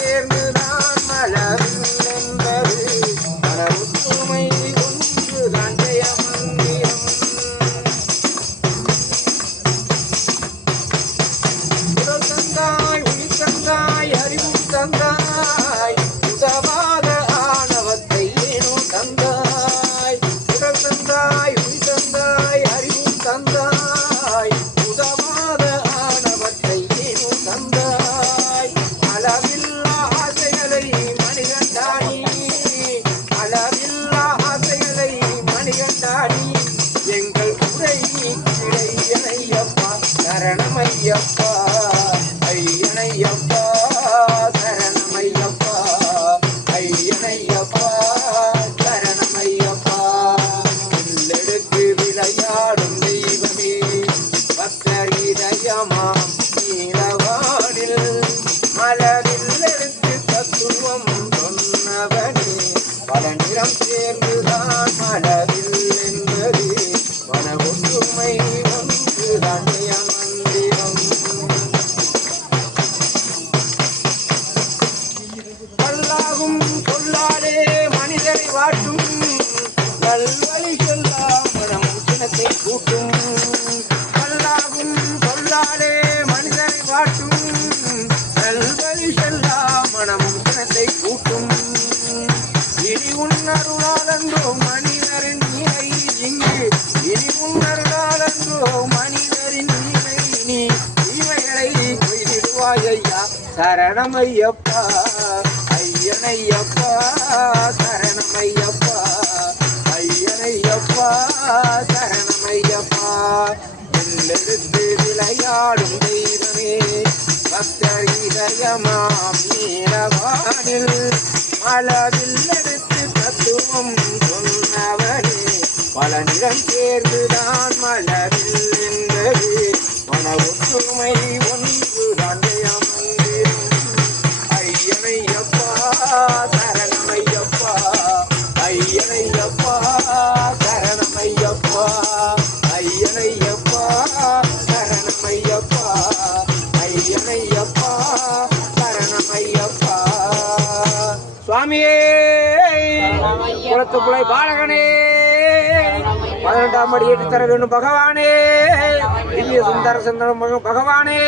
சேர்ந்துதான் மலரில் என்பது ஐயனையப்பா சரணமையப்பா. ஐயனையப்பா சரணமையப்பா. ஐயனையப்பா சரணமையப்பா. இல்லெடுத்து விளையாடும் தெய்வமே பக்தர் இதயமாம். நீலவானில் மலரில் வாட்டும் கல்வழி செல்லாம் மனம் சினத்தை கூட்டும். கல்லாகும் கொல்லாலே மனிதனை வாட்டும். கல்வழி செல்லாம் மனம் சினத்தை கூட்டும். இனி உன்னருளாலன்றோ மனிதரின் நிலை இங்கு. இனி உன்னருளாலன்றோ மனிதரின் நிலை நீ தீமைகளை கொய்திடுவாய் ஐயா சரணமையப்பா. ஐயனையப்பா சரணமையப்பா. ஐயனையப்பா சரணமையப்பா. எல்லெடுத்து விளையாடும் தெய்வமே பக்தர் இதயமாம் நீலவானில். அளவில் எடுத்து தத்துவம் சொன்னவனே பல நிறம் சேர்ந்துதான் மலரில் என்பது மன ஒற்றுமை சுவாமியே! குளத்துக்குள்ளை பாலகனே! பதினெட்டாம் படி ஏற்றி தர வேண்டும் பகவானே! திவ்ய சுந்தர சுந்தரம் பகவானே!